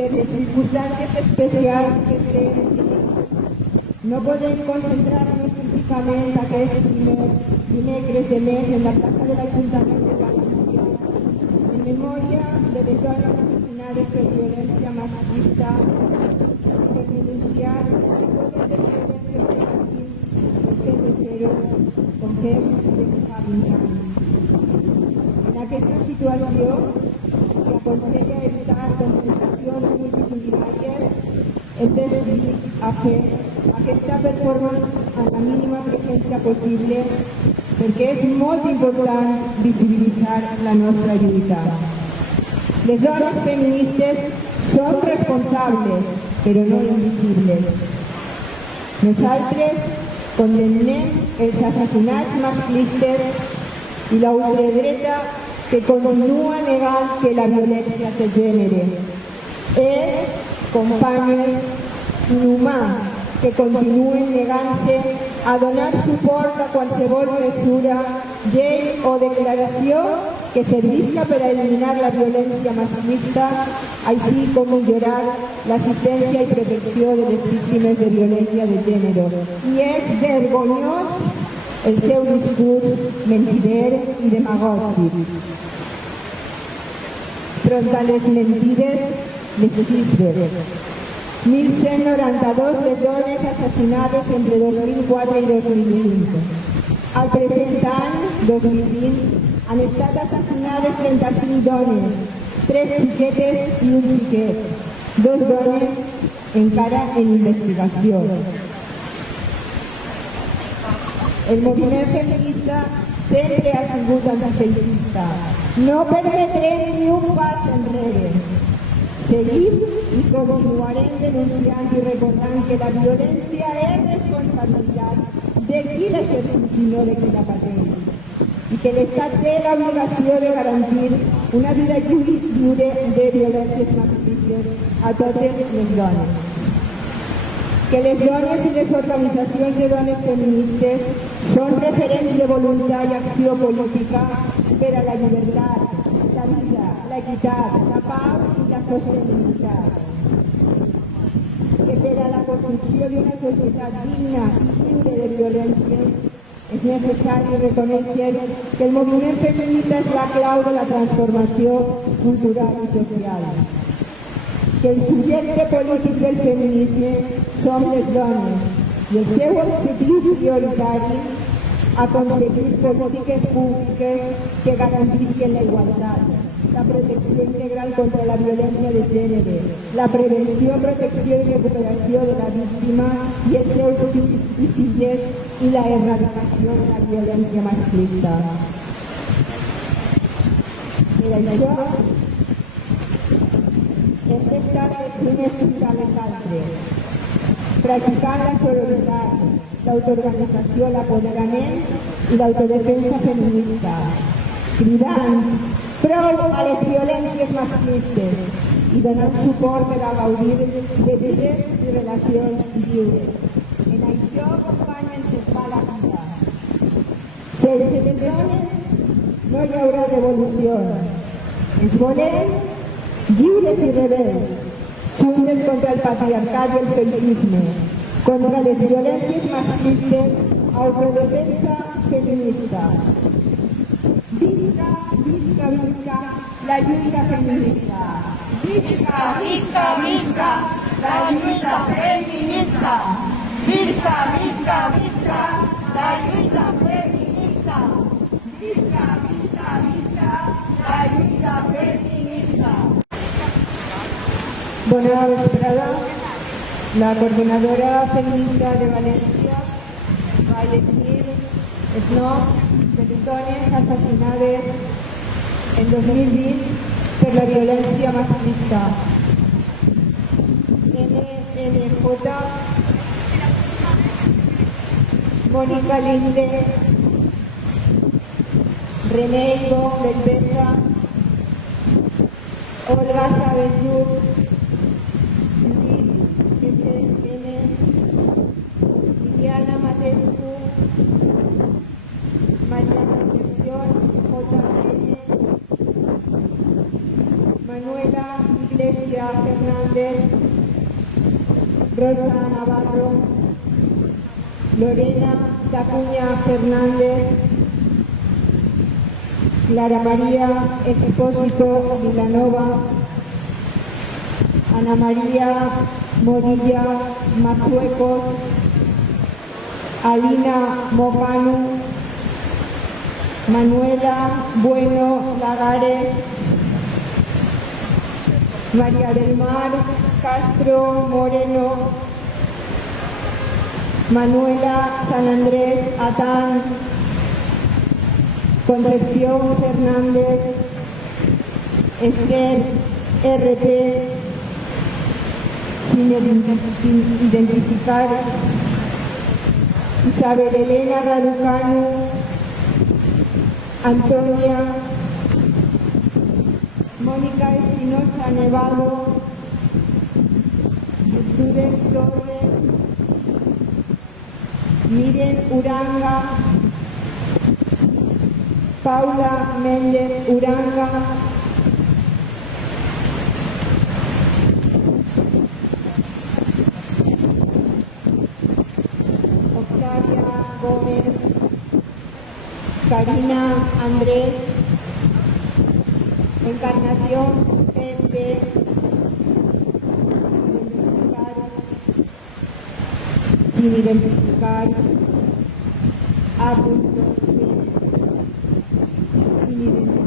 per les circumstàncies especials que estem. No podem concentrar-nos físicament aquest dimecres de mes en la plaça de l'Ajuntament de València en memòria de les dones assassinades per violència masclista, per denunciar el codi de violència que patim el fet de ser-ho com fem des de fa 20 anys. En aquesta situació s'aconsella evitar compensacions multitudinàries hem decidit a fer aquesta performance amb la mínima presència possible perquè és molt important visibilitzar la nostra lluita. Les dones feministes són responsables, però no invisibles. Nosaltres condemnem els assassinats masclistes i la ultradreta que continua negant que la violència de gènere és, companyes, inhumà que continuen negant-se a donar suport a qualsevol mesura, llei o declaració que servisca per a eliminar la violència masclista, així com millorar l'assistència i protecció de les víctimes de violència de gènere. I és vergonyós el seu discurs mentider i demagògic. Front a les mentides, les xifres. 1.192 de dones assassinades entre 2004 i 2020. Al present any, 2020, han estat assassinades 35 dones, 3 xiquetes i un xiquet, 2 dones encara en investigació. El moviment feminista sempre ha sigut antifeixista. No permetrem ni un pas enrere. Seguim i continuarem denunciant i recordant que la violència és responsabilitat de qui l'exercici, no de qui la pateix, i que l'Estat té l'obligació de garantir una vida lliure de violències masclistes a totes les dones. Que les dones i les organitzacions de dones feministes són referents de voluntat i acció política per a la llibertat, la vida, l'equitat, la pau i la sostenibilitat. Que per a la construcció d'una societat digna i lliure de violències és necessari reconèixer que el moviment feminista és la clau de la transformació cultural i social. Que el subjecte polític del feminisme som les dones i el seu objectiu prioritari aconseguir polítiques públiques que garantisquen la igualtat, la protecció integral contra la violència de gènere, la prevenció, protecció i recuperació de la víctima i els seus fills i filles i la erradicació de la violència masclista. Per això, hem d'estar les unes contra les altres, practicant la sororitat, l'autoorganització, l'apoderament i l'autodefensa feminista, cridant prou a les violències masclistes i donant suport per a gaudir de vides i relacions lliures. En això, companyes, es fa la vida. Sense les dones no hi haurà revolució. Ens volem lliures i rebels, juntes contra el patriarcat i el feixisme, contra les violències masclistes, autodefensa feminista. Visca, visca, visca la lluita feminista. Visca, visca, visca la lluita feminista. Visca, visca, visca la lluita feminista. Visca, visca, visca la lluita feminista. Bona vesprada. La coordinadora feminista de València va llegir els noms de les dones assassinades en 2020 per la violència masclista. NNJ, Mónica Linde, Reneiko Belbeza, Olga Sabelluk, Liliana Matescu, María Concepción JN, Manuela Iglesia Fernández, Rosa Navarro, Lorena Tacuña Fernández, Clara María Expósito Vilanova, Ana María Morilla Mazuecos, Alina Mojanu, Manuela Bueno Lagares, María del Mar Castro Moreno, Manuela San Andrés Atán, Concepción Fernández, Esther RP, sin identificar, Isabel Elena Raducanu, Antonia, Mónica Espinosa Nevado, Virtudes Torres, Miren Uranga, Paula Méndez Uranga, Octavia Gómez, Karina Andrés, Encarnación Pepe, sin identificar, A. Sin identificar.